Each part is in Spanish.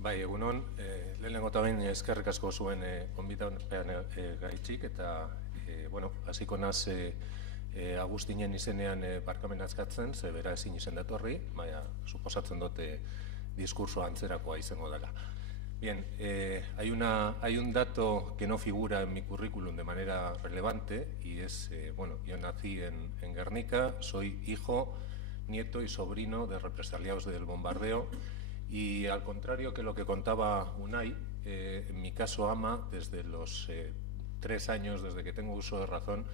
Bai, egunon, lehenengo eta behin eskerrik asko zuen gonbidapean gaitxik, eta, bueno, hasiko naz Agustinen izenean barkamena eskatzen, ze bera ezin izen datorri, baina suposatzen dute diskurso antzerakoa izango dela. Bien, hay un dato que no figura en mi currículum de manera relevante y es, bueno, yo nací en Guernica, soy hijo, nieto y sobrino de represaliados del bombardeo. Y al contrario que lo que contaba Unai, en mi caso Ama, desde los 3 años, desde que tengo uso de razón,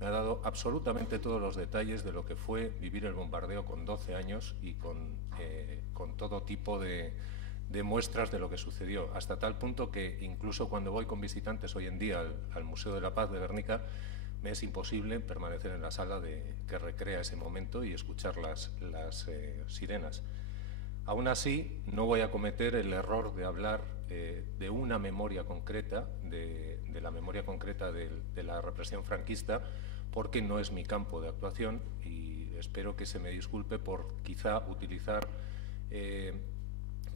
me ha dado absolutamente todos los detalles de lo que fue vivir el bombardeo con 12 años y con todo tipo de muestras de lo que sucedió, hasta tal punto que incluso cuando voy con visitantes hoy en día al Museo de la Paz de Guernica, me es imposible permanecer en la sala que recrea ese momento y escuchar las sirenas. Aún así, no voy a cometer el error de hablar de una memoria concreta, de la memoria concreta de la represión franquista, porque no es mi campo de actuación y espero que se me disculpe por quizá utilizar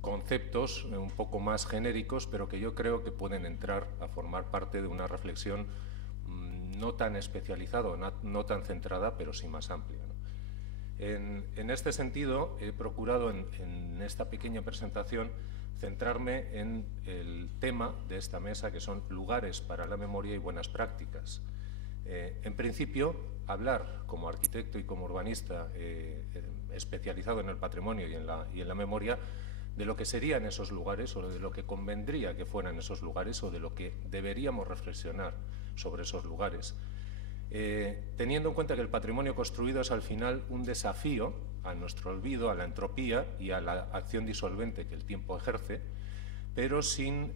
conceptos un poco más genéricos, pero que yo creo que pueden entrar a formar parte de una reflexión no tan especializada, no tan centrada, pero sí más amplia, ¿no? En este sentido, he procurado en esta pequeña presentación centrarme en el tema de esta mesa, que son lugares para la memoria y buenas prácticas. En principio, hablar como arquitecto y como urbanista especializado en el patrimonio y en la memoria, de lo que serían esos lugares o de lo que convendría que fueran esos lugares o de lo que deberíamos reflexionar sobre esos lugares. Teniendo en cuenta que el patrimonio construido es al final un desafío a nuestro olvido, a la entropía y a la acción disolvente que el tiempo ejerce, pero sin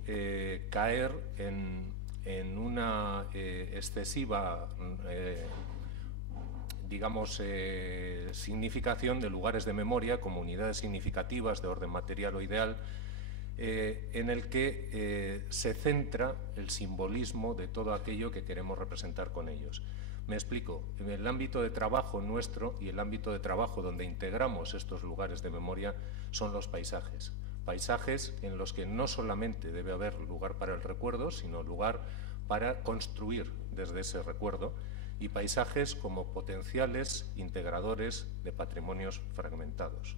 caer en una excesiva, digamos, significación de lugares de memoria como unidades significativas de orden material o ideal, en el que se centra el simbolismo de todo aquello que queremos representar con ellos. Me explico. En el ámbito de trabajo nuestro y el ámbito de trabajo donde integramos estos lugares de memoria son los paisajes. Paisajes en los que no solamente debe haber lugar para el recuerdo, sino lugar para construir desde ese recuerdo, y paisajes como potenciales integradores de patrimonios fragmentados.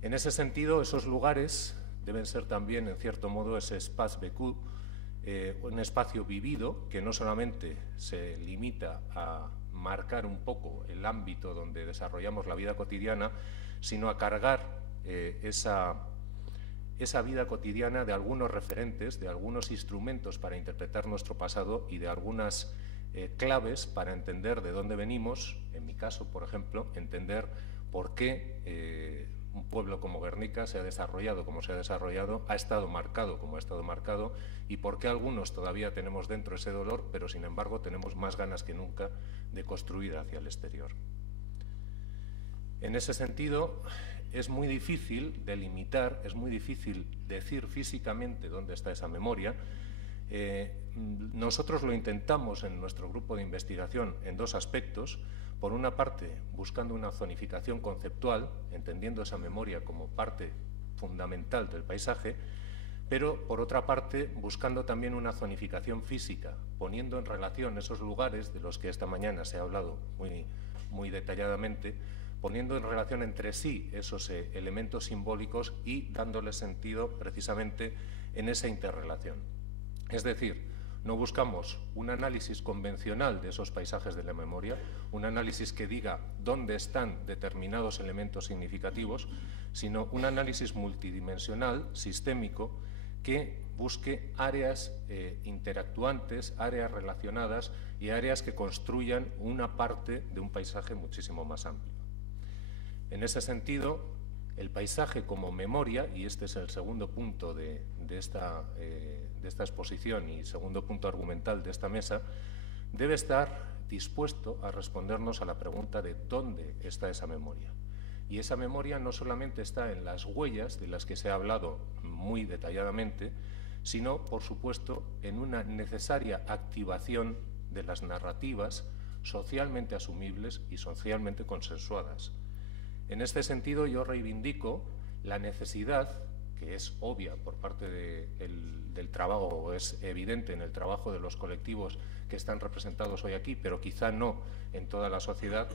En ese sentido, esos lugares deben ser también, en cierto modo, ese espace vécu, un espacio vivido que no solamente se limita a marcar un poco el ámbito donde desarrollamos la vida cotidiana, sino a cargar esa vida cotidiana de algunos referentes, de algunos instrumentos para interpretar nuestro pasado y de algunas claves para entender de dónde venimos. En mi caso, por ejemplo, entender por qué un pueblo como Guernica se ha desarrollado como se ha desarrollado, ha estado marcado como ha estado marcado, y por qué algunos todavía tenemos dentro ese dolor, pero sin embargo tenemos más ganas que nunca de construir hacia el exterior. En ese sentido, es muy difícil delimitar, es muy difícil decir físicamente dónde está esa memoria. Nosotros lo intentamos en nuestro grupo de investigación en dos aspectos. Por una parte, buscando una zonificación conceptual, entendiendo esa memoria como parte fundamental del paisaje, pero por otra parte, buscando también una zonificación física, poniendo en relación esos lugares de los que esta mañana se ha hablado muy detalladamente, poniendo en relación entre sí esos elementos simbólicos y dándoles sentido precisamente en esa interrelación. Es decir, no buscamos un análisis convencional de esos paisajes de la memoria, un análisis que diga dónde están determinados elementos significativos, sino un análisis multidimensional, sistémico, que busque áreas interactuantes, áreas relacionadas y áreas que construyan una parte de un paisaje muchísimo más amplio. En ese sentido, el paisaje como memoria, y este es el segundo punto de esta exposición y segundo punto argumental de esta mesa, debe estar dispuesto a respondernos a la pregunta de dónde está esa memoria. Y esa memoria no solamente está en las huellas de las que se ha hablado muy detalladamente, sino, por supuesto, en una necesaria activación de las narrativas socialmente asumibles y socialmente consensuadas. En este sentido, yo reivindico la necesidad que es obvia por parte del trabajo, o es evidente en el trabajo de los colectivos que están representados hoy aquí, pero quizá no en toda la sociedad,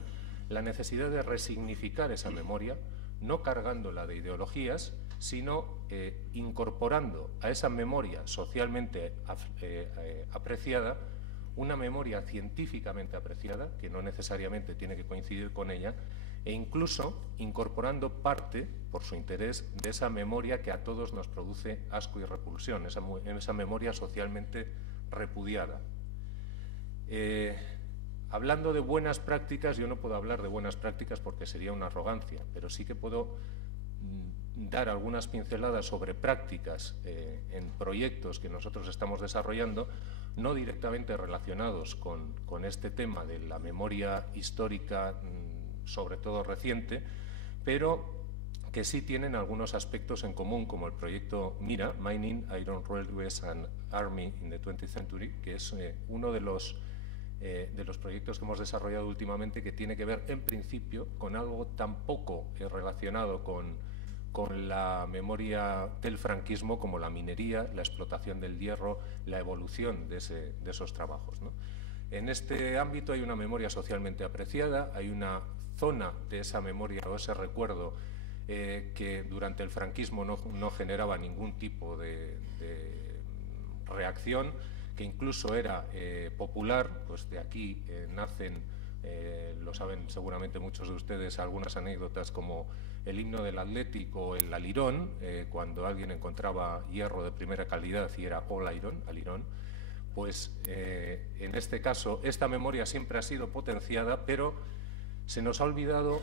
la necesidad de resignificar esa memoria, no cargándola de ideologías, sino incorporando a esa memoria socialmente apreciada una memoria científicamente apreciada, que no necesariamente tiene que coincidir con ella, e incluso incorporando parte, por su interés, de esa memoria que a todos nos produce asco y repulsión, esa memoria socialmente repudiada. Hablando de buenas prácticas, yo no puedo hablar de buenas prácticas porque sería una arrogancia, pero sí que puedo dar algunas pinceladas sobre prácticas en proyectos que nosotros estamos desarrollando, no directamente relacionados con este tema de la memoria histórica, sobre todo reciente, pero que sí tienen algunos aspectos en común, como el proyecto MIRA, Mining Iron Railways and Army in the 20th Century, que es uno de los proyectos que hemos desarrollado últimamente, que tiene que ver, en principio, con algo tan poco relacionado con la memoria del franquismo como la minería, la explotación del hierro, la evolución de esos trabajos, ¿no? En este ámbito hay una memoria socialmente apreciada, hay una zona de esa memoria o ese recuerdo que durante el franquismo no generaba ningún tipo de reacción, que incluso era popular. Pues de aquí nacen, lo saben seguramente muchos de ustedes, algunas anécdotas como el himno del Atlético, el alirón, cuando alguien encontraba hierro de primera calidad y era all iron, alirón. Pues en este caso esta memoria siempre ha sido potenciada, pero se nos ha olvidado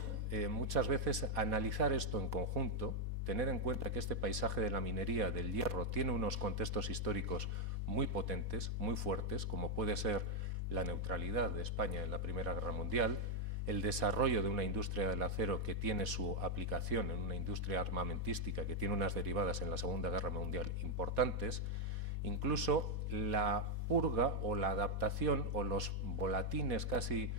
muchas veces analizar esto en conjunto, tener en cuenta que este paisaje de la minería, del hierro, tiene unos contextos históricos muy potentes, muy fuertes, como puede ser la neutralidad de España en la Primera Guerra Mundial, el desarrollo de una industria del acero que tiene su aplicación en una industria armamentística que tiene unas derivadas en la Segunda Guerra Mundial importantes, incluso la purga o la adaptación o los volatines casi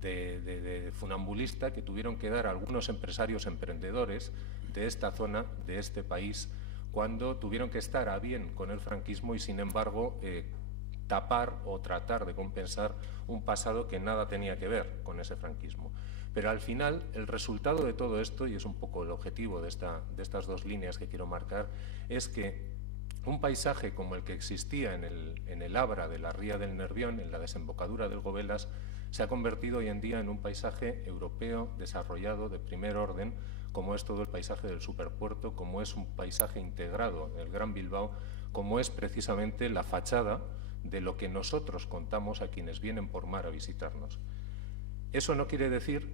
de funambulista que tuvieron que dar algunos empresarios emprendedores de esta zona, de este país, cuando tuvieron que estar a bien con el franquismo y, sin embargo, tapar o tratar de compensar un pasado que nada tenía que ver con ese franquismo. Pero al final, el resultado de todo esto, y es un poco el objetivo de estas dos líneas que quiero marcar, es que un paisaje como el que existía en el Abra de la ría del Nervión, en la desembocadura del Gobelas, se ha convertido hoy en día en un paisaje europeo desarrollado de primer orden, como es todo el paisaje del superpuerto, como es un paisaje integrado en el Gran Bilbao, como es precisamente la fachada de lo que nosotros contamos a quienes vienen por mar a visitarnos. Eso no quiere decir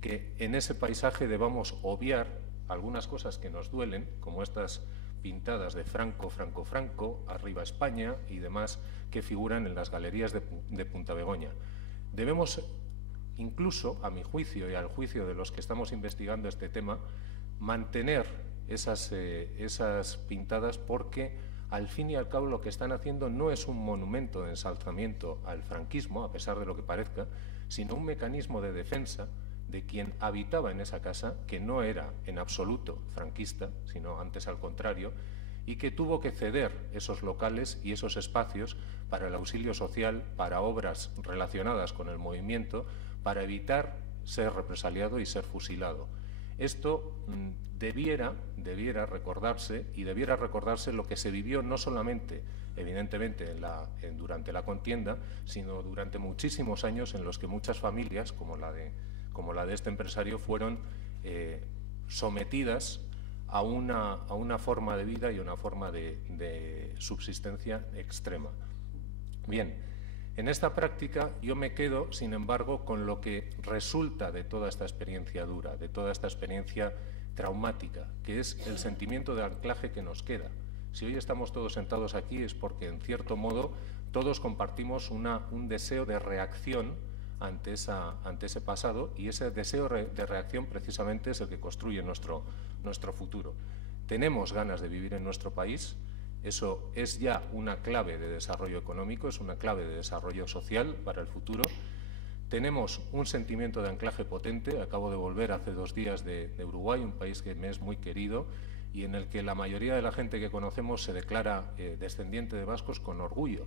que en ese paisaje debamos obviar algunas cosas que nos duelen, como estas pintadas de Franco, Franco, Franco, Arriba España y demás que figuran en las galerías de Punta Begoña. Debemos, incluso a mi juicio y al juicio de los que estamos investigando este tema, mantener esas pintadas, porque al fin y al cabo lo que están haciendo no es un monumento de ensalzamiento al franquismo, a pesar de lo que parezca, sino un mecanismo de defensa de quien habitaba en esa casa, que no era en absoluto franquista, sino antes al contrario, y que tuvo que ceder esos locales y esos espacios para el auxilio social, para obras relacionadas con el movimiento, para evitar ser represaliado y ser fusilado. Esto debiera recordarse, y debiera recordarse lo que se vivió no solamente, evidentemente, durante la contienda, sino durante muchísimos años en los que muchas familias, como la de este empresario, fueron sometidas a una forma de vida y una forma de subsistencia extrema. Bien, en esta práctica yo me quedo, sin embargo, con lo que resulta de toda esta experiencia dura, de toda esta experiencia traumática, que es el sentimiento de anclaje que nos queda. Si hoy estamos todos sentados aquí es porque, en cierto modo, todos compartimos un deseo de reacción ante ese pasado, y ese deseo de reacción precisamente es el que construye nuestro futuro. Tenemos ganas de vivir en nuestro país, eso es ya una clave de desarrollo económico, es una clave de desarrollo social para el futuro. Tenemos un sentimiento de anclaje potente. Acabo de volver hace 2 días de Uruguay, un país que me es muy querido y en el que la mayoría de la gente que conocemos se declara descendiente de vascos con orgullo.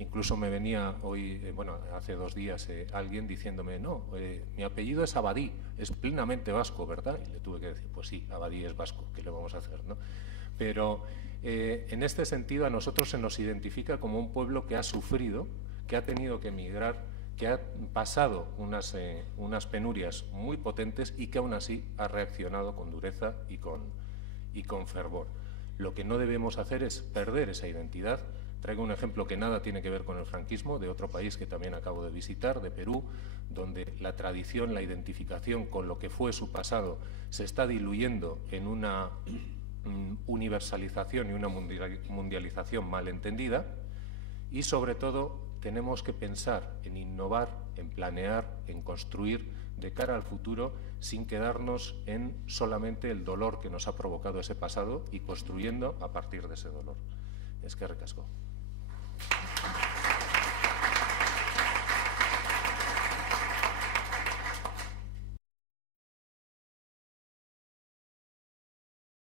Incluso me venía hoy, hace 2 días, alguien diciéndome, no, mi apellido es Abadí, es plenamente vasco, ¿verdad? Y le tuve que decir, pues sí, Abadí es vasco, ¿qué le vamos a hacer, no? Pero en este sentido a nosotros se nos identifica como un pueblo que ha sufrido, que ha tenido que emigrar, que ha pasado unas penurias muy potentes y que aún así ha reaccionado con dureza y con fervor. Lo que no debemos hacer es perder esa identidad. Traigo un ejemplo que nada tiene que ver con el franquismo, de otro país que también acabo de visitar, de Perú, donde la tradición, la identificación con lo que fue su pasado se está diluyendo en una universalización y una mundialización malentendida, y sobre todo tenemos que pensar en innovar, en planear, en construir de cara al futuro sin quedarnos en solamente el dolor que nos ha provocado ese pasado y construyendo a partir de ese dolor. Eskerrik asko.